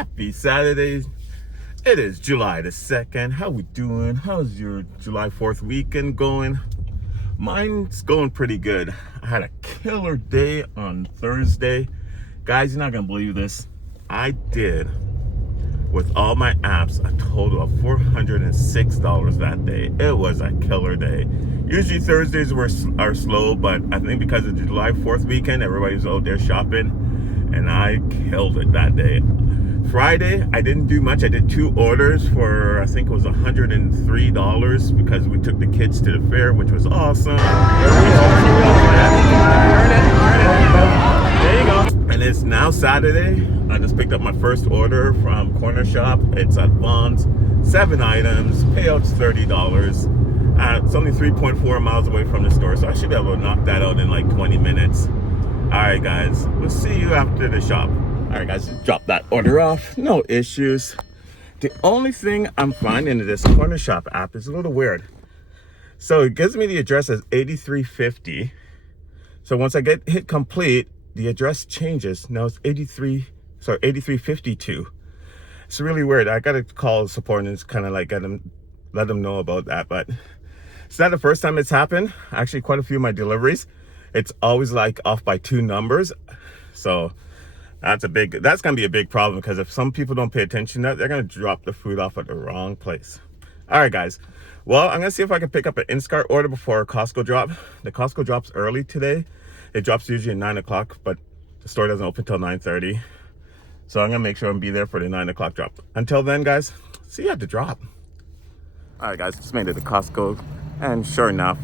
Happy Saturday. It is July the 2nd. How we doing? How's your July 4th weekend going? Mine's going pretty good. I had a killer day on Thursday. Guys, you're not gonna believe this. I did, with all my apps, a total of $406 that day. It was a killer day. Usually Thursdays are slow, but I think because of the July 4th weekend, everybody's out there shopping, and I killed it that day. Friday, I didn't do much. I did 2 orders for, I think it was $103 because we took the kids to the fair, which was awesome. There you go. And it's now Saturday. I just picked up my first order from Corner Shop. It's at Vaughn's, 7 items, payouts $30. It's only 3.4 miles away from the store, so I should be able to knock that out in like 20 minutes. All right, guys, we'll see you after the shop. All right, guys, drop that order off. No issues. The only thing I'm finding in this Corner Shop app is a little weird. So it gives me the address as 8350. So once I hit complete, the address changes. Now it's 8352. It's really weird. I gotta call support and kind of like let them know about that. But it's not the first time it's happened. Actually, quite a few of my deliveries, it's always like off by 2 numbers. So that's gonna be a big problem, because if some people don't pay attention to that, they're gonna drop the food off at the wrong place. All right, guys. Well, I'm gonna see if I can pick up an instacart order before Costco drop. The Costco drops early today. It drops usually at 9 o'clock, but the store doesn't open until 9:30. So I'm gonna make sure I'm be there for the 9 o'clock drop. Until then, guys, see you at the drop. All right, guys, just made it to Costco, and sure enough,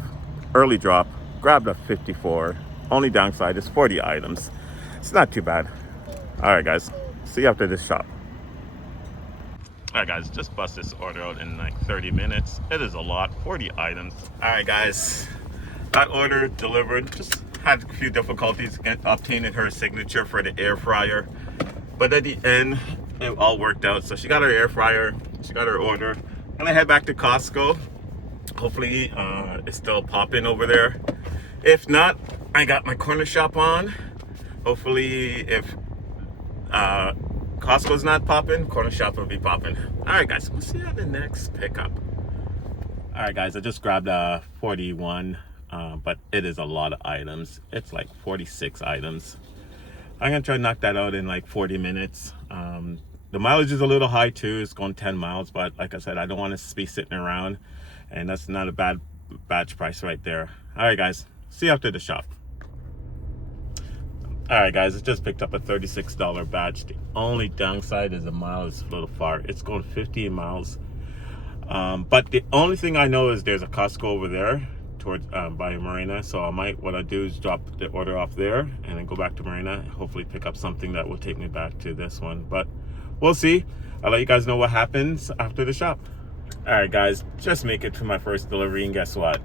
early drop, grabbed a 54. Only downside is 40 items. It's not too bad. All right, guys, see you after this shop. All right, guys, just bust this order out in like 30 minutes. It is a lot, 40 items. All right, guys, that order delivered. Just had a few difficulties obtaining her signature for the air fryer, but at the end, it all worked out. So she got her air fryer, she got her order. I'm gonna head back to Costco. Hopefully, it's still popping over there. If not, I got my Corner Shop on. Hopefully, if Costco's not popping, Corner Shop will be popping. All right, guys, we'll see you on the next pickup. All right, guys, I just grabbed 41, but it is a lot of items. It's like 46 items. I'm gonna try to knock that out in like 40 minutes. The mileage is a little high too. It's going 10 miles, but like I said, I don't want to be sitting around, and that's not a bad batch price right there. All right, guys, see you after the shop. All right, guys, I just picked up a $36 batch. The only downside is the mile is a little far. It's going 50 miles. But the only thing I know is there's a Costco over there towards by Marina. So what I do is drop the order off there and then go back to Marina. Hopefully pick up something that will take me back to this one. But we'll see. I'll let you guys know what happens after the shop. All right, guys, just make it to my first delivery, and guess what?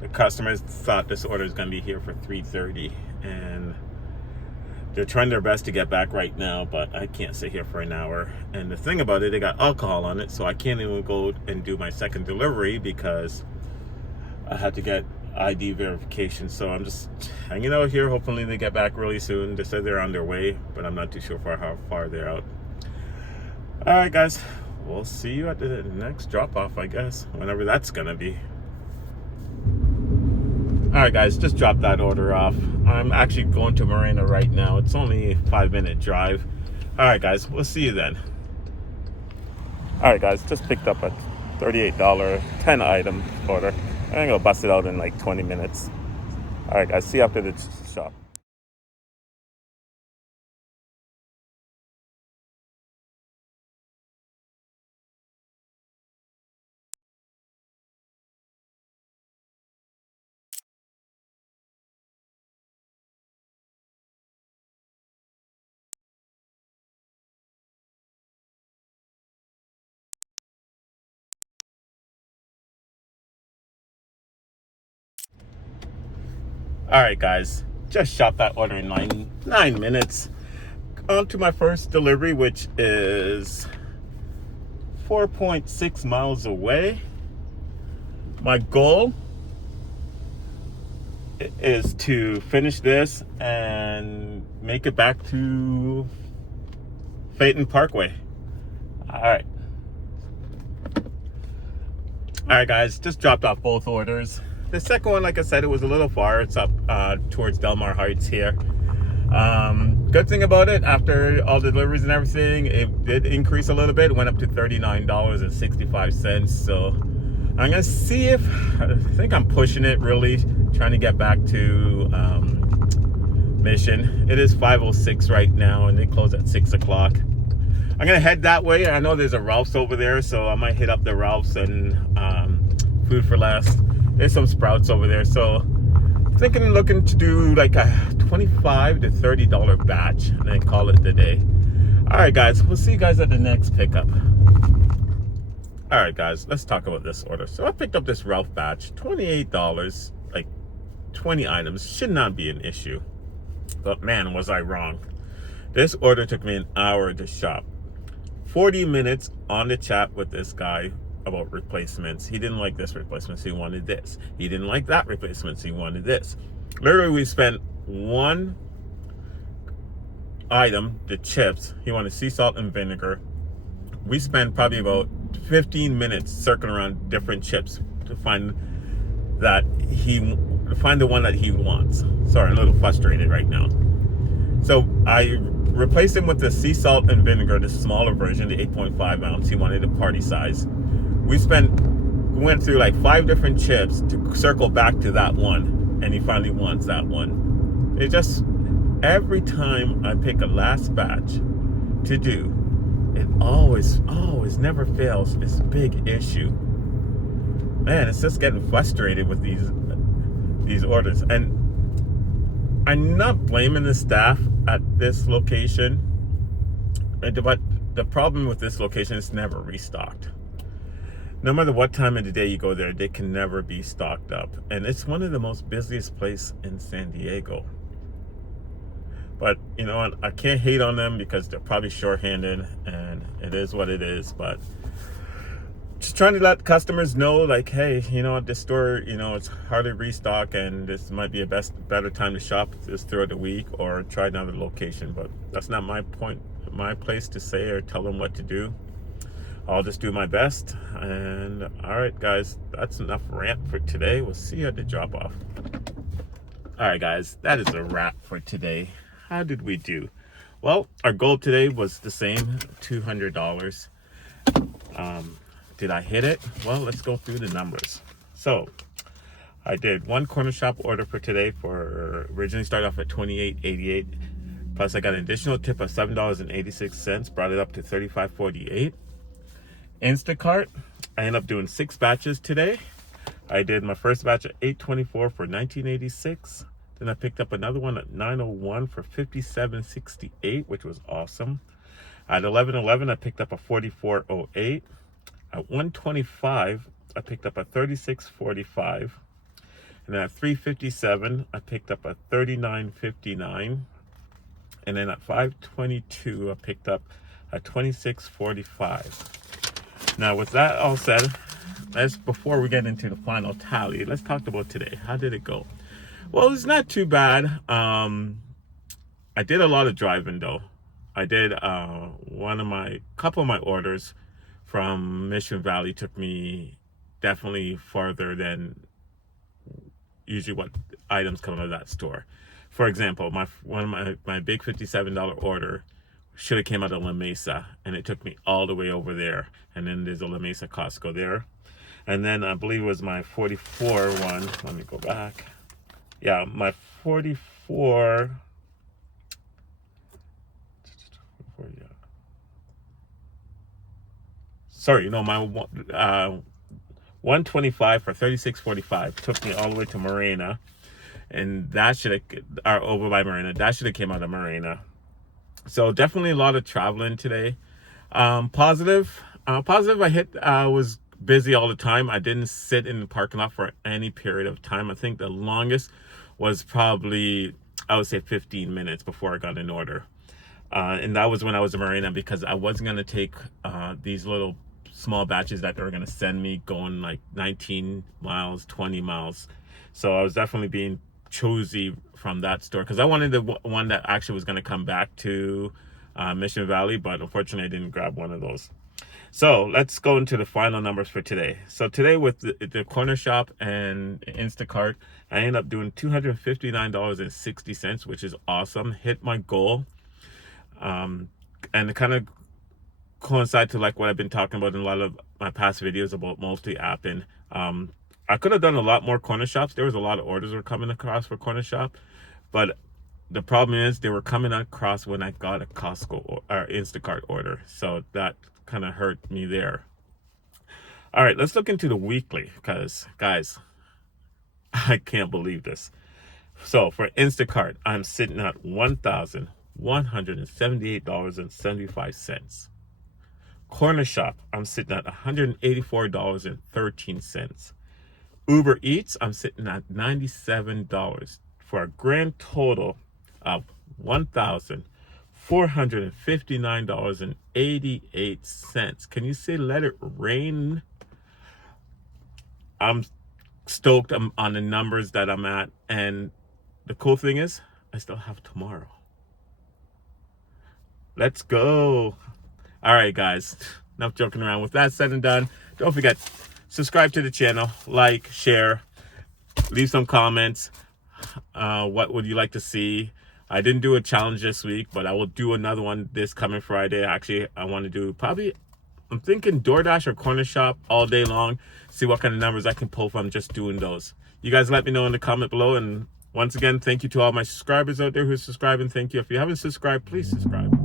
The customers thought this order is going to be here for 3:30, and they're trying their best to get back right now, but I can't sit here for an hour. And the thing about it, they got alcohol on it, so I can't even go and do my second delivery because I had to get ID verification. So I'm just hanging out here. Hopefully they get back really soon. They said they're on their way, but I'm not too sure for how far they're out. All right, guys, we'll see you at the next drop-off, I guess, whenever that's gonna be. All right, guys, just dropped that order off. I'm actually going to Marina right now. It's only a 5-minute drive. All right, guys, we'll see you then. All right, guys, just picked up a $38 10-item order. I'm gonna go bust it out in like 20 minutes. All right, guys, see you after the shop. All right, guys, just shot that order in 9 minutes. On to my first delivery, which is 4.6 miles away. My goal is to finish this and make it back to Phaeton Parkway. All right, guys, just dropped off both orders. The second one, like I said, it was a little far. It's up towards Delmar Heights here. Good thing about it, after all the deliveries and everything, it did increase a little bit. It went up to $39.65. So I'm gonna see if, I think I'm pushing it, really trying to get back to Mission. It is 5:06 right now, and they close at 6 o'clock. I'm gonna head that way. I know there's a Ralph's over there, so I might hit up the Ralph's and Food for Less. There's some Sprouts over there, so looking to do like a $25 to $30 batch and then call it the day. All right, guys, we'll see you guys at the next pickup. All right, guys, let's talk about this order. So I picked up this Ralph batch, $28, like 20 items. Should not be an issue, but man, was I wrong. This order took me an hour to shop. 40 minutes on the chat with this guy about replacements. He didn't like this replacement, so he wanted this. He didn't like that replacement, so he wanted this. Literally, we spent one item, the chips. He wanted sea salt and vinegar. We spent probably about 15 minutes circling around different chips to find the one that he wants. Sorry, I'm a little frustrated right now. So I replaced him with the sea salt and vinegar, the smaller version, the 8.5 ounce. He wanted a party size. We went through like 5 different chips to circle back to that one, and he finally wants that one. It just, every time I pick a last batch to do, it always never fails. It's a big issue. Man, it's just getting frustrated with these orders. And I'm not blaming the staff at this location, but the problem with this location is never restocked. No matter what time of the day you go there, they can never be stocked up. And it's one of the most busiest places in San Diego. But, you know, I can't hate on them because they're probably short-handed, and it is what it is. But just trying to let customers know, like, hey, you know, this store, you know, it's hard to restock, and this might be a better time to shop this throughout the week, or try another location. But that's not my place to say or tell them what to do. I'll just do my best. And all right, guys, that's enough rant for today. We'll see you at the drop off. All right, guys, that is a wrap for today. How did we do? Well, our goal today was the same, $200. Did I hit it? Well, let's go through the numbers. So I did one corner shop order for today, for originally started off at $28.88. Plus I got an additional tip of $7.86, brought it up to $35.48. Instacart, I ended up doing 6 batches today. I did my first batch at $8.24 for $19.86. Then I picked up another one at $9.01 for $57.68, which was awesome. At $11.11, I picked up a $44.08. At $1.25, I picked up a $36.45. And then at $3.57, I picked up a $39.59. And then at $5.22, I picked up a $26.45. Now, with that all said, before we get into the final tally, let's talk about today. How did it go? Well, it's not too bad. I did a lot of driving, though. I did couple of my orders from Mission Valley took me definitely farther than usually what items come out of that store. For example, one of my big $57 order should have came out of La Mesa, and it took me all the way over there. And then there's a La Mesa Costco there. And then I believe it was my 44 one. Let me go back. Yeah, my 44. Yeah. Sorry, no, my 125 for $36.45 took me all the way to Marina, and that should have, over by Marina. That should have came out of Marina. So definitely a lot of traveling today. Positive. I was busy all the time. I didn't sit in the parking lot for any period of time. I think the longest was probably, I would say 15 minutes before I got an order. And that was when I was in Marina, because I wasn't going to take these little small batches that they were going to send me going like 19 miles, 20 miles. So I was definitely being choosy from that store, because I wanted the one that actually was going to come back to Mission Valley, but unfortunately I didn't grab one of those. So let's go into the final numbers for today. So today with the corner shop and Instacart, I ended up doing $259.60, which is awesome. Hit my goal. And it kind of coincide to like what I've been talking about in a lot of my past videos about multi-apping. I could have done a lot more corner shops. There was a lot of orders were coming across for corner shop, but the problem is they were coming across when I got a Costco or Instacart order. So that kind of hurt me there. All right, let's look into the weekly because, guys, I can't believe this. So for Instacart, I'm sitting at $1,178.75. Corner shop, I'm sitting at $184.13. Uber Eats, I'm sitting at $97 for a grand total of $1,459.88. Can you say let it rain? I'm stoked on the numbers that I'm at, and the cool thing is I still have tomorrow. Let's go. All right, guys, enough joking around. With that said and done, don't forget, subscribe to the channel, like, share, leave some comments. What would you like to see? I didn't do a challenge this week, but I will do another one this coming Friday. Actually, I want to do probably, I'm thinking DoorDash or Corner Shop all day long. See what kind of numbers I can pull from just doing those. You guys let me know in the comment below. And once again, thank you to all my subscribers out there who are subscribing. Thank you. If you haven't subscribed, please subscribe.